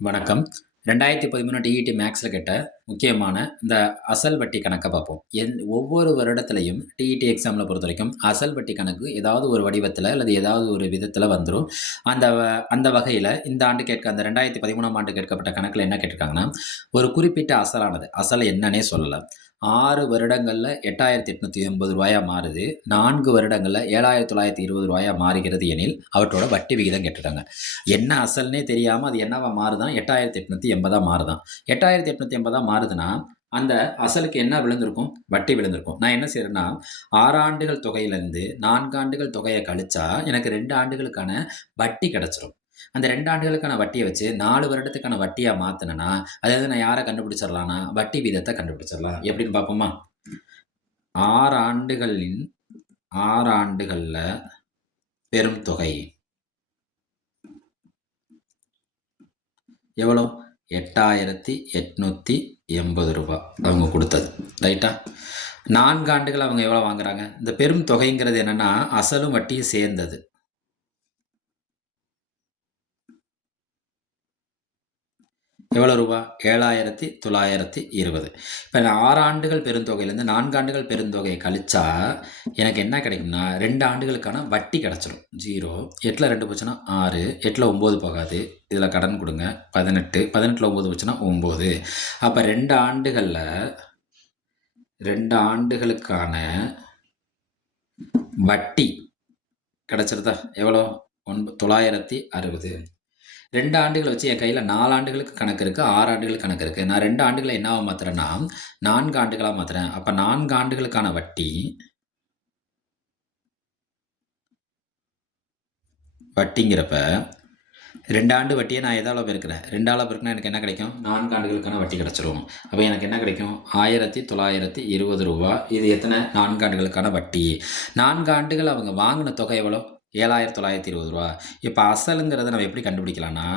வணக்கம். 2013 டிஇடி மேக்ஸ்ல கேட்ட முக்கியமான இந்த அசல் வட்டி கணக்க பார்ப்போம். ஒவ்வொரு வருடத்திலயும் டிஇடி எக்ஸாம்ல பொறுத்தவரைக்கும் அசல் வட்டி கணக்கு ஏதாவது ஒரு வடிவத்தில அல்லது ஏதாவது ஒரு விதத்தில வந்துரும். அந்த வகையில இந்த ஆண்டு அந்த 2013ஆம் ஆண்டு கேட்கப்பட்ட கணக்குல என்ன கேட்டிருக்காங்கன்னா, ஒரு குறிப்பிட்ட அசல் என்னன்னே சொல்லல. 6 வருடங்கள்ல ரூ. 8,880 மாறுது. 4 வருடங்கள்ல ரூ. 7,920 மாறுகிறது எனில், அவற்றோட வட்டி விகிதம் கேட்டிருக்காங்க. என்ன அசல்னே தெரியாம அது என்னவா மாறுதாம்? 8,880 மாறுதாம். 8,880 மாறுதுன்னா, அந்த அசலுக்கு என்ன விழுந்திருக்கும்? வட்டி விழுந்திருக்கும். நான் என்ன செய்றேன்னா, 6 ஆண்டுகள் தொகையிலிருந்து 4 ஆண்டுகள் தொகைய கழிச்சா, எனக்கு 2 ஆண்டுகளுக்கான வட்டி கிடைச்சிரும். அந்த 2 ஆண்டுகளுக்கான வட்டிய வச்சு 4 வருடத்துக்கான வட்டியா மாத்துனேன்னா, அதாவது நான் யார கண்டுபிடிச்சிடலாம்னா, வட்டி வீதத்த கண்டுபிடிச்சிடலாம். எப்படின்னு பார்ப்போமா? 6 ஆண்டுகளின் 6 ஆண்டுகள்ல பெறும் தொகை எவ்வளோ? ரூ. 8,880 அவங்க குடுத்தது. ரைட்டா? 4 ஆண்டுகள் அவங்க எவ்வளோ வாங்குறாங்க? இந்த பெரும் தொகைங்கிறது என்னன்னா, அசலும் வட்டியும் சேர்ந்தது. எவ்வளோ ரூபா? 7,920. இப்ப நான் 6 ஆண்டுகள் பெருந்தொகையிலேருந்து 4 ஆண்டுகள் பெருந்தொகையை கழிச்சா, எனக்கு என்ன கிடைக்கும்னா, 2 ஆண்டுகளுக்கான வட்டி கிடைச்சிரும். 0 8ல 2 போச்சுன்னா 6, 8ல 9 போகாது. இதில கடன் குடுங்க. 18, 18ல 9 போச்சுன்னா 9. அப்ப 2 ஆண்டுகளுக்கான வட்டி கிடைச்சிருதா? எவ்வளோ? 960. 2 ஆண்டுகள வச்சு என் கையில 4 ஆண்டுகளுக்கு கணக்கு இருக்கு, 6 ஆண்டுகளுக்கு கணக்கு இருக்கு. நான் 2 ஆண்டுகள என்னவா மாத்துறேன்னா, 4 ஆண்டுகளா மாத்துறேன். அப்ப 4 ஆண்டுகளுக்கான வட்டிங்கிறப்ப 2 ஆண்டு வட்டிய நான் எதால பெருக்குறேன்? 2ஆல பெருக்குனா எனக்கு என்ன கிடைக்கும்? 4 ஆண்டுகளுக்கான வட்டி கிடைச்சிரும். அப்ப எனக்கு என்ன கிடைக்கும்? ரூ. 1,920. இது எத்தன? 4 ஆண்டுகளுக்கான வட்டி. 4 ஆண்டுகள் அவங்க வாங்குன தொகை எவ்வளோ? ரூ. 7,920. இப்ப அசலுங்கிறத நம்ம எப்படி கண்டுபிடிக்கலாம்னா,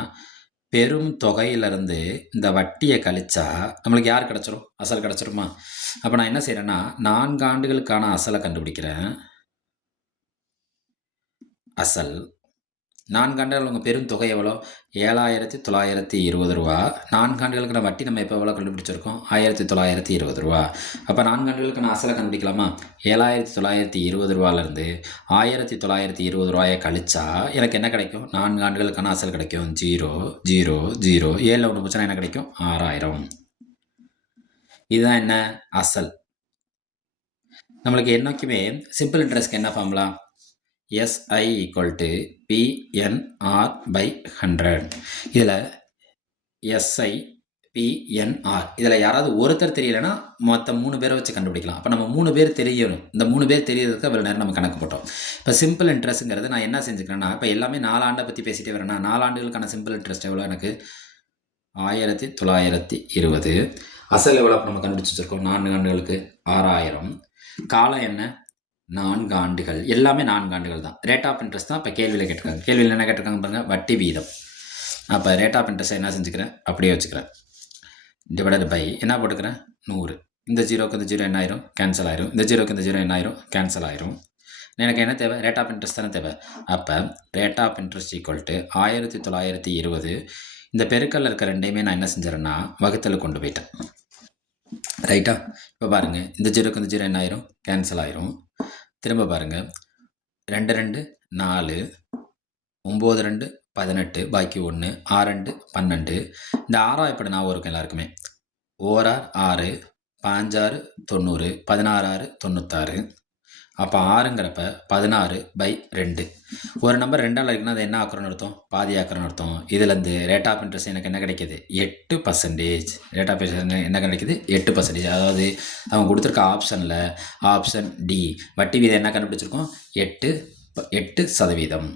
பெரும் தொகையிலிருந்து இந்த வட்டிய கழிச்சா, நம்மளுக்கு யார் கிடைச்சிரும்? அசல் கிடைச்சிருமா? அப்ப நான் என்ன செய்றேன்னா, 4 ஆண்டுகளுக்கான அசல கண்டுபிடிக்கிறேன். அசல் 4 ஆண்டுகள் உங்க பெரும் தொகை எவ்வளோ? ரூ. 7,920. 4 ஆண்டுகளுக்கான வட்டி நம்ம இப்ப எவ்வளோ கண்டுபிடிச்சிருக்கோம்? ரூ. 1,920. அப்ப 4 ஆண்டுகளுக்கான அசல கண்டுபிடிக்கலாமா? ரூ. 7,920லிருந்து ரூ. 1,920 கழிச்சா, எனக்கு என்ன கிடைக்கும்? 4 ஆண்டுகளுக்கான அசல் கிடைக்கும். 0, 0, 0. 7ல 1 போச்சுன்னா என்ன கிடைக்கும்? 6,000. இதுதான் என்ன? அசல். நம்மளுக்கு என்னைக்குமே சிம்பிள் இன்ட்ரெஸ்ட்க்கு என்ன ஃபார்முலா? SI = PNR/100. இதில SI, PNR இதில யாராவது ஒருத்தர் தெரியலன்னா, மொத்த 3 பேர வச்சு கண்டுபிடிக்கலாம். அப்ப நம்ம 3 பேர் தெரியணும். இந்த 3 பேர் தெரியறதுக்கு இவ்வளவு நேரம் நம்ம கணக்கு போட்டோம். இப்ப சிம்பிள் இன்ட்ரெஸ்ட்ங்கிறது நான் என்ன செஞ்சுக்கிறேன்னா, இப்ப எல்லாமே 4 ஆண்ட பத்தி பேசிட்டே வரேன்னா, 4 ஆண்டுகளுக்கான சிம்பிள் இன்ட்ரெஸ்ட் எவ்வளோ எனக்கு? 1,920. அசல் எவ்வளோ நம்ம கண்டுபிடிச்சு வச்சிருக்கோம்? 4 ஆண்டுகளுக்கு 6,000. காலம் என்ன? 4 ஆண்டுகள். எல்லாமே 4 ஆண்டுகள் தான். ரேட் ஆஃப் இன்ட்ரெஸ்ட் தான் இப்ப கேள்வியில கேட்டிருக்காங்க. கேள்வியில என்ன கேட்டிருக்காங்க பாருங்க, வட்டி வீதம். அப்ப ரேட் ஆஃப் இன்ட்ரெஸ்ட்ட என்ன செஞ்சுக்கிறேன்? அப்படியே வச்சுக்கிறேன். டிவைடட் பை என்ன போட்டுக்கிறேன்? 100. இந்த 0க்கு இந்த 0 என்ன ஆயிரும்? கேன்சல் ஆயிரும். இந்த 0க்கு இந்த 0 என்ன ஆயிரும்? கேன்சல் ஆயிரும். எனக்கு என்ன தேவை? ரேட் ஆஃப் இன்ட்ரெஸ்ட் தானே தேவை. அப்ப ரேட் ஆஃப் இன்ட்ரெஸ்ட் = 1,920. இந்த பெருக்கல்ல இருக்க 2யுமே நான் என்ன செஞ்சறேன்னா, வகுத்தல கொண்டு போயிட்டேன். ரைட்டா? இப்ப பாருங்க, இந்த 0க்கு இந்த 0 என்ன ஆயிரும்? கேன்சல் ஆயிரும். திரும்ப பாருங்க. 2, 2 4, 9, 2 18, பாக்கி 1, 6, 2 12. இந்த 6 எப்படி ஞாபகம் இருக்கும் எல்லாருக்குமே? 1 6, 5 6 90, 16 6 96. அப்ப 6ங்கிறப்ப 16/2. ஒரு நம்பர் 2ஆல இருக்குன்னா, அது என்ன ஆக்குறோம்னு அர்த்தம்? பாதி ஆக்குறோம்னு அர்த்தம். இதுலருந்து ரேட் ஆஃப் இன்ட்ரெஸ்ட் எனக்கு என்ன கிடைக்குது? 8%. ரேட் ஆஃப் இன்ட்ரெஸ்ட் என்ன கிடைக்குது? 8%. அதாவது அவங்க குடுத்திருக்க ஆப்ஷன் டி வட்டி வீதம் என்ன கண்டுபிடிச்சிருக்கோம்? 8%.